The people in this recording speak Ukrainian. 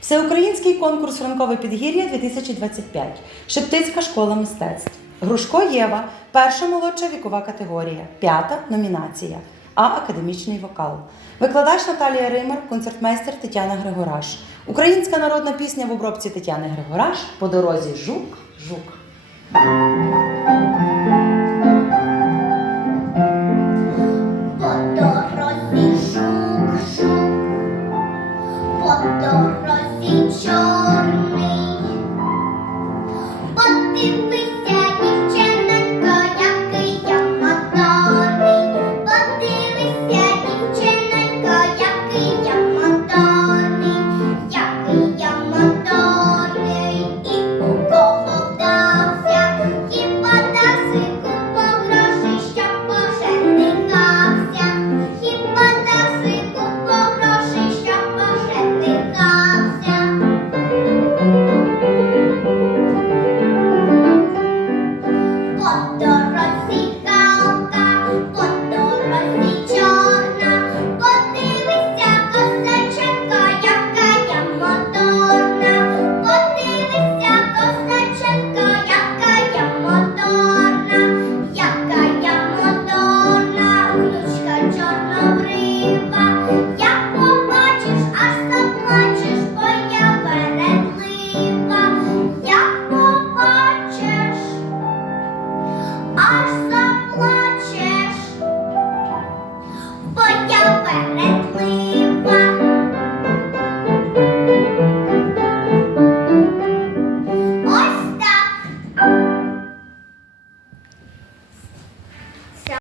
Всеукраїнський конкурс Франкове підгір'я 2025. Шептицька школа мистецтв. Грушко Єва, перша молодша вікова категорія, п'ята номінація. А академічний вокал. Викладач Наталія Ример, концертмейстер Тетяна Григораш. Українська народна пісня в обробці Тетяни Григораш по дорозі жук,